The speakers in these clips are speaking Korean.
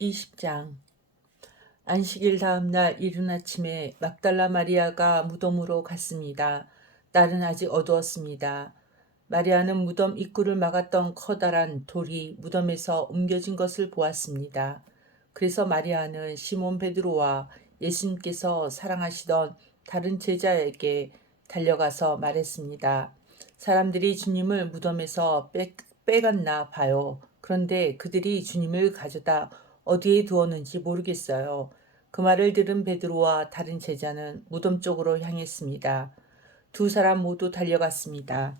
20장. 안식일 다음 날 이른 아침에 막달라 마리아가 무덤으로 갔습니다. 날은 아직 어두웠습니다. 마리아는 무덤 입구를 막았던 커다란 돌이 무덤에서 옮겨진 것을 보았습니다. 그래서 마리아는 시몬 베드로와 예수님께서 사랑하시던 다른 제자에게 달려가서 말했습니다. 사람들이 주님을 무덤에서 빼갔나 봐요. 그런데 그들이 주님을 가져다 어디에 두었는지 모르겠어요. 그 말을 들은 베드로와 다른 제자는 무덤 쪽으로 향했습니다. 두 사람 모두 달려갔습니다.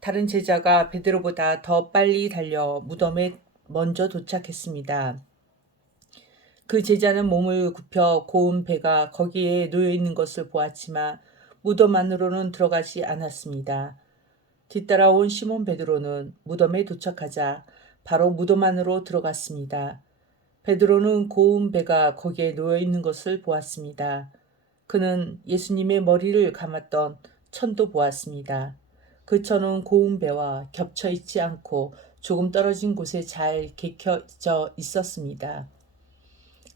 다른 제자가 베드로보다 더 빨리 달려 무덤에 먼저 도착했습니다. 그 제자는 몸을 굽혀 고운 배가 거기에 놓여 있는 것을 보았지만 무덤 안으로는 들어가지 않았습니다. 뒤따라온 시몬 베드로는 무덤에 도착하자 바로 무덤 안으로 들어갔습니다. 베드로는 고운 배가 거기에 놓여 있는 것을 보았습니다. 그는 예수님의 머리를 감았던 천도 보았습니다. 그 천은 고운 배와 겹쳐 있지 않고 조금 떨어진 곳에 잘 개켜져 있었습니다.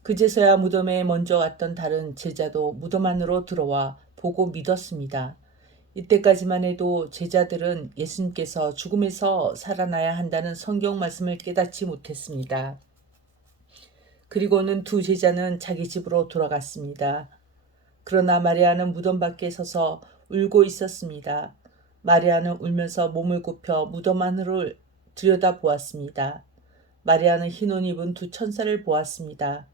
그제서야 무덤에 먼저 왔던 다른 제자도 무덤 안으로 들어와 보고 믿었습니다. 이때까지만 해도 제자들은 예수님께서 죽음에서 살아나야 한다는 성경 말씀을 깨닫지 못했습니다. 그리고는 두 제자는 자기 집으로 돌아갔습니다. 그러나 마리아는 무덤 밖에 서서 울고 있었습니다. 마리아는 울면서 몸을 굽혀 무덤 안으로 들여다보았습니다. 마리아는 흰 옷 입은 두 천사를 보았습니다.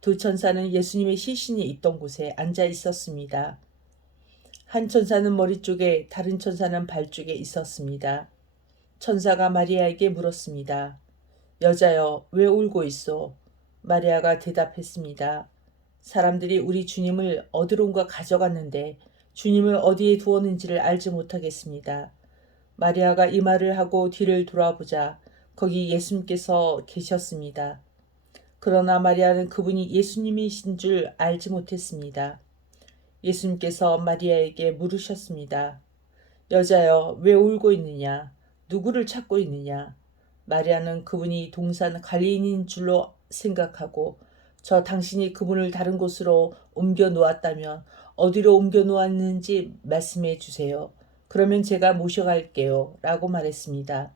두 천사는 예수님의 시신이 있던 곳에 앉아 있었습니다. 한 천사는 머리 쪽에 다른 천사는 발 쪽에 있었습니다. 천사가 마리아에게 물었습니다. 여자여, 왜 울고 있소? 마리아가 대답했습니다. 사람들이 우리 주님을 어디론가 가져갔는데 주님을 어디에 두었는지를 알지 못하겠습니다. 마리아가 이 말을 하고 뒤를 돌아보자 거기 예수님께서 계셨습니다. 그러나 마리아는 그분이 예수님이신 줄 알지 못했습니다. 예수님께서 마리아에게 물으셨습니다. 여자여, 왜 울고 있느냐? 누구를 찾고 있느냐? 마리아는 그분이 동산 갈리인인 줄로 생각하고 저 당신이 그분을 다른 곳으로 옮겨 놓았다면 어디로 옮겨 놓았는지 말씀해 주세요. 그러면 제가 모셔갈게요. 라고 말했습니다.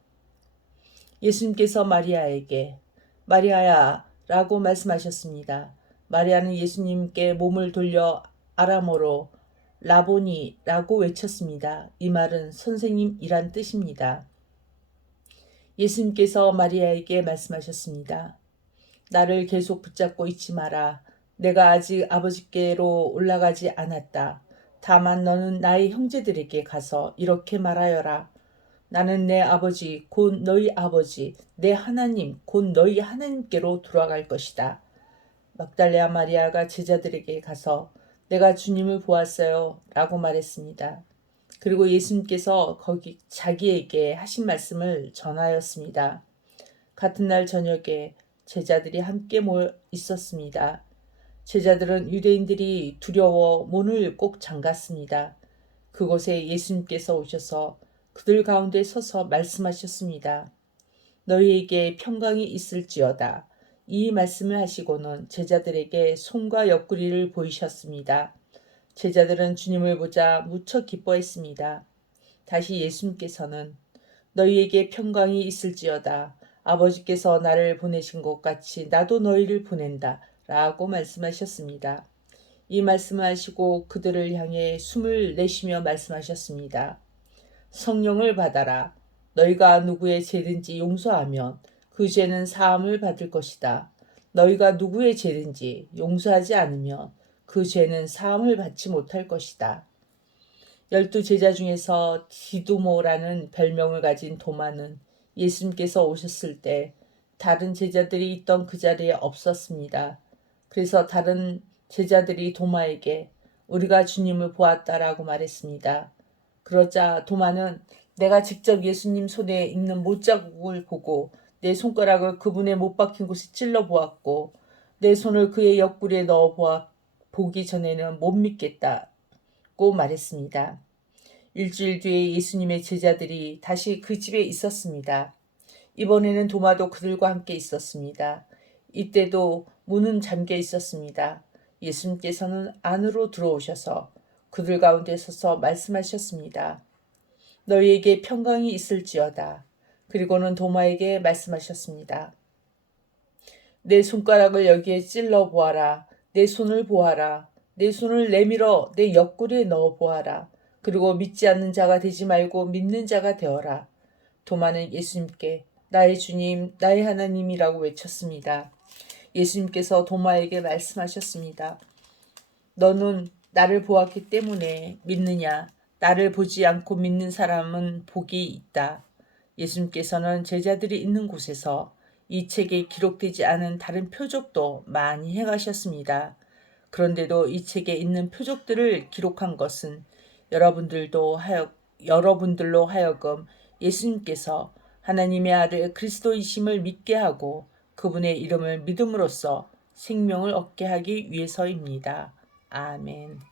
예수님께서 마리아에게 마리아야 라고 말씀하셨습니다. 마리아는 예수님께 몸을 돌려 아람어로 라보니라고 외쳤습니다. 이 말은 선생님이란 뜻입니다. 예수님께서 마리아에게 말씀하셨습니다. 나를 계속 붙잡고 있지 마라. 내가 아직 아버지께로 올라가지 않았다. 다만 너는 나의 형제들에게 가서 이렇게 말하여라. 나는 내 아버지 곧 너희 아버지 내 하나님 곧 너희 하나님께로 돌아갈 것이다. 막달레아 마리아가 제자들에게 가서 내가 주님을 보았어요 라고 말했습니다. 그리고 예수님께서 거기 자기에게 하신 말씀을 전하였습니다. 같은 날 저녁에 제자들이 함께 모여 있었습니다. 제자들은 유대인들이 두려워 문을 꼭 잠갔습니다. 그곳에 예수님께서 오셔서 그들 가운데 서서 말씀하셨습니다. 너희에게 평강이 있을지어다. 이 말씀을 하시고는 제자들에게 손과 옆구리를 보이셨습니다. 제자들은 주님을 보자 무척 기뻐했습니다. 다시 예수님께서는 너희에게 평강이 있을지어다. 아버지께서 나를 보내신 것 같이 나도 너희를 보낸다. 라고 말씀하셨습니다. 이 말씀을 하시고 그들을 향해 숨을 내쉬며 말씀하셨습니다. 성령을 받아라. 너희가 누구의 죄든지 용서하면 그 죄는 사함을 받을 것이다. 너희가 누구의 죄든지 용서하지 않으면 그 죄는 사함을 받지 못할 것이다. 12제자 중에서 디두모라는 별명을 가진 도마는 예수님께서 오셨을 때 다른 제자들이 있던 그 자리에 없었습니다. 그래서 다른 제자들이 도마에게 우리가 주님을 보았다라고 말했습니다. 그러자 도마는 내가 직접 예수님 손에 있는 못자국을 보고 내 손가락을 그분의 못 박힌 곳에 찔러 보았고 내 손을 그의 옆구리에 넣어 보기 전에는 못 믿겠다고 말했습니다. 일주일 뒤에 예수님의 제자들이 다시 그 집에 있었습니다. 이번에는 도마도 그들과 함께 있었습니다. 이때도 문은 잠겨 있었습니다. 예수님께서는 안으로 들어오셔서 그들 가운데 서서 말씀하셨습니다. 너희에게 평강이 있을지어다. 그리고는 도마에게 말씀하셨습니다. 내 손가락을 여기에 찔러 보아라. 내 손을 보아라. 내 손을 내밀어 내 옆구리에 넣어 보아라. 그리고 믿지 않는 자가 되지 말고 믿는 자가 되어라. 도마는 예수님께 나의 주님, 나의 하나님이라고 외쳤습니다. 예수님께서 도마에게 말씀하셨습니다. 너는 나를 보았기 때문에 믿느냐? 나를 보지 않고 믿는 사람은 복이 있다. 예수님께서는 제자들이 있는 곳에서 이 책에 기록되지 않은 다른 표적도 많이 행하셨습니다. 그런데도 이 책에 있는 표적들을 기록한 것은 여러분들로 하여금 예수님께서 하나님의 아들 그리스도이심을 믿게 하고 그분의 이름을 믿음으로써 생명을 얻게 하기 위해서입니다. 아멘.